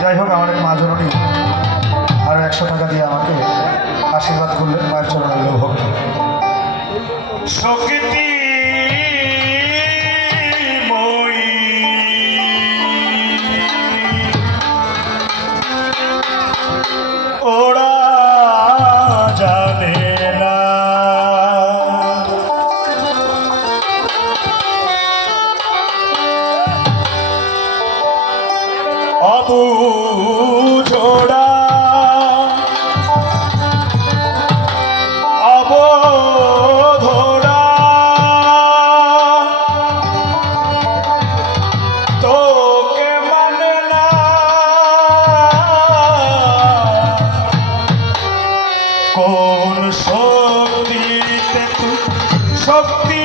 যাই হোক আমার এক মা জননী আরও একশো টাকা দিয়ে আমাকে আশীর্বাদ করলেন, মায়ের চরণের ভক্তি কোন শক্তিতে তুই শক্তি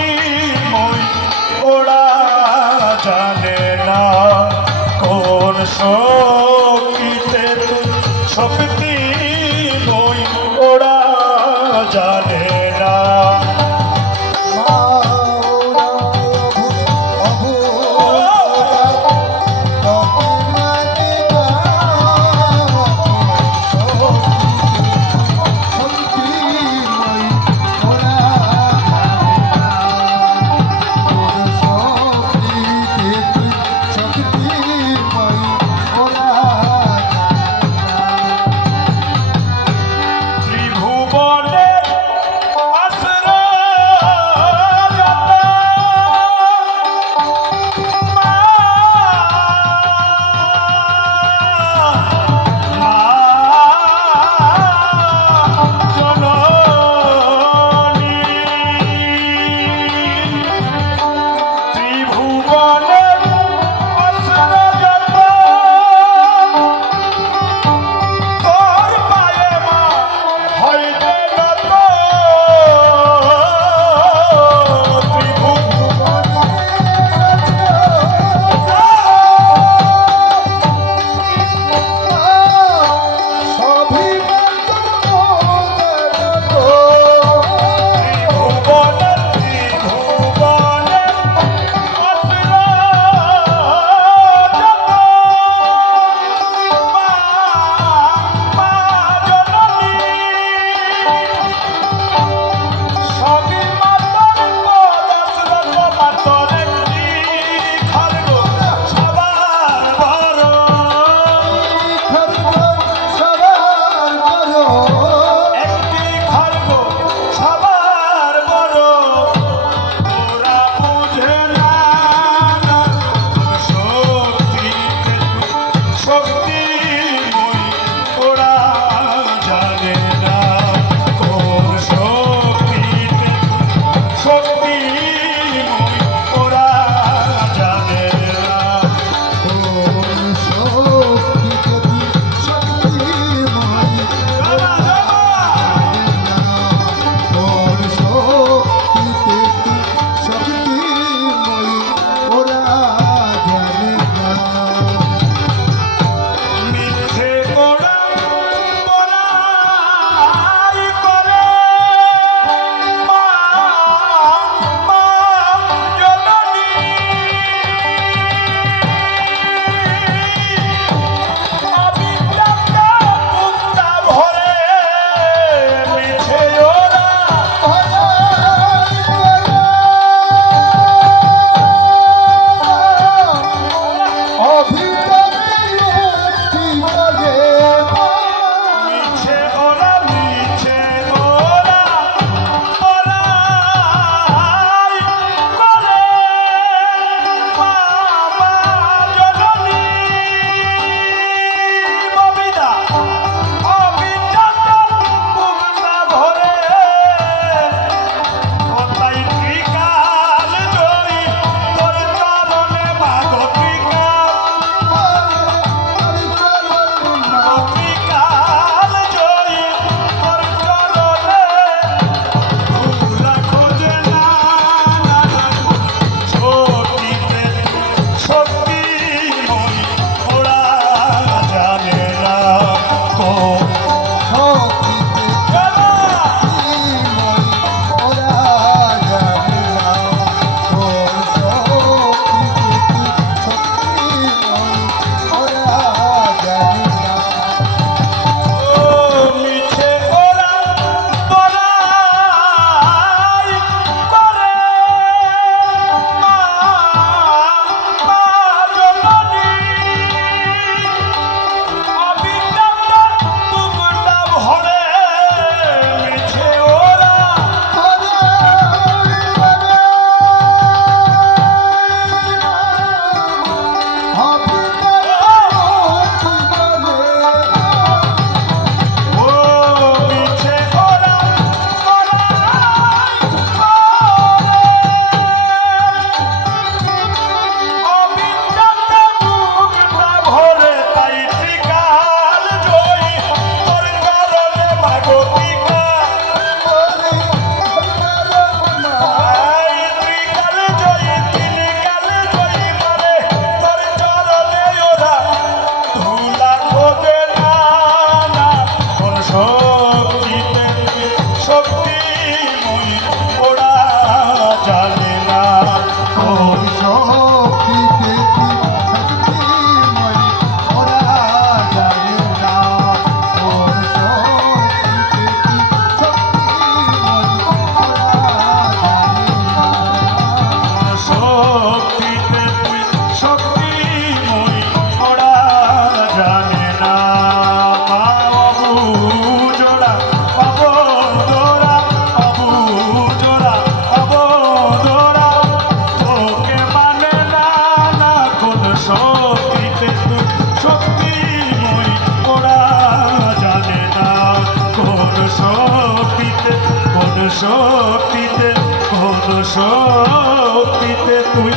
শক্তিতে কোন শক্তিতে তুই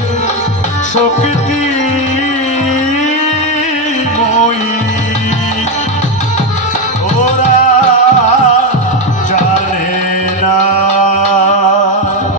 শক্তি